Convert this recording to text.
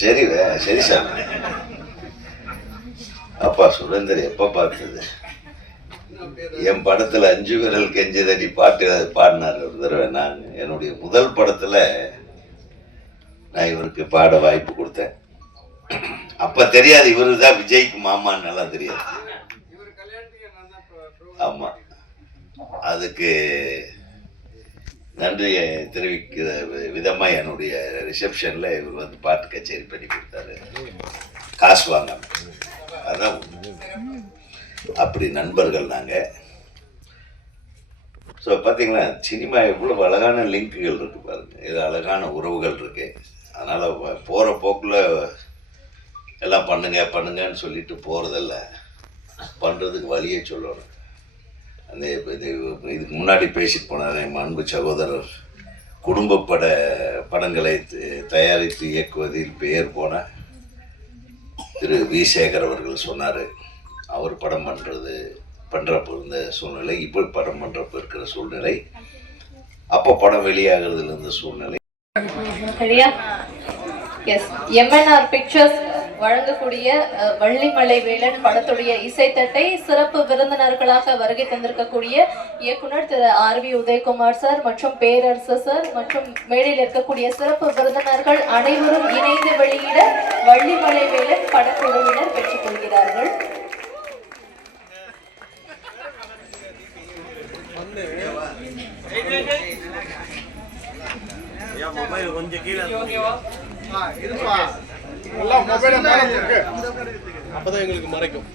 சரி சரி சார். அப்பா சுரேந்தர் எப்ப பார்த்தது? என் படத்துல 5 விரல் கெஞ்சதடி பாட்டு பாடினார் ஒரு தடவை. நான் என்னுடைய முதல் படத்துல நான் இவருக்கு பாட வாய்ப்பு கொடுத்தேன். அப்ப தெரியாது இவரு தான் விஜய்க்கு மாமான்னு எல்லாம் தெரியாது. ஆமா, அதுக்கு நன்றியை தெரிவிக்கிற விதமா என்னுடைய ரிசப்ஷன்ல இவர் வந்து பாட்டு கச்சேரி பண்ணி கொடுத்தாரு, காசு வாங்க. அதான் அப்படி நண்பர்கள் நாங்க. ஸோ பார்த்தீங்களா, சினிமா எவ்வளவு அழகான லிங்குகள் இருக்கு பாருங்க, இது அழகான உறவுகள் இருக்கு. அதனால போற போக்குல எல்லாம் பண்ணுங்க பண்ணுங்கன்னு சொல்லிட்டு போறதில்ல, பண்றதுக்கு வழியே சொல்லணும். அந்த இதுக்கு முன்னாடி பேசிட்டு போனார் என் அன்பு சகோதரர், குடும்ப படங்களை தயாரித்து இயக்குவதில் பெயர் போன திரு வி சேகர் அவர்கள் சொன்னார். அவர் படம் பண்ணுறப்போ இருந்த சூழ்நிலை, இப்போ படம் பண்ணுறப்போ இருக்கிற சூழ்நிலை, அப்போ படம் வெளியாகிறதுல இருந்த சூழ்நிலை. எம்என்ஆர் பிக்சர்ஸ் வழங்கக்கூடிய வள்ளிமலை வேலன் படத்துடைய இசைத்தட்டை சிறப்பு விருந்தினர்களாக வருகை தந்திருக்கக்கூடிய இயக்குனர் திரு ஆர்.வி. உதயகுமார் சார் மற்றும் பேரரசு சார் மற்றும் மேடையில் இருக்கக்கூடிய சிறப்பு விருந்தினர்கள் அனைவரும் இணைந்து வெளியிட வள்ளிமலை வேலன் படக்குழுவினர் பெற்றுக் கொள்கிறார்கள். கொஞ்சம் கீழே அப்பதான் எங்களுக்கு மறைக்கும்.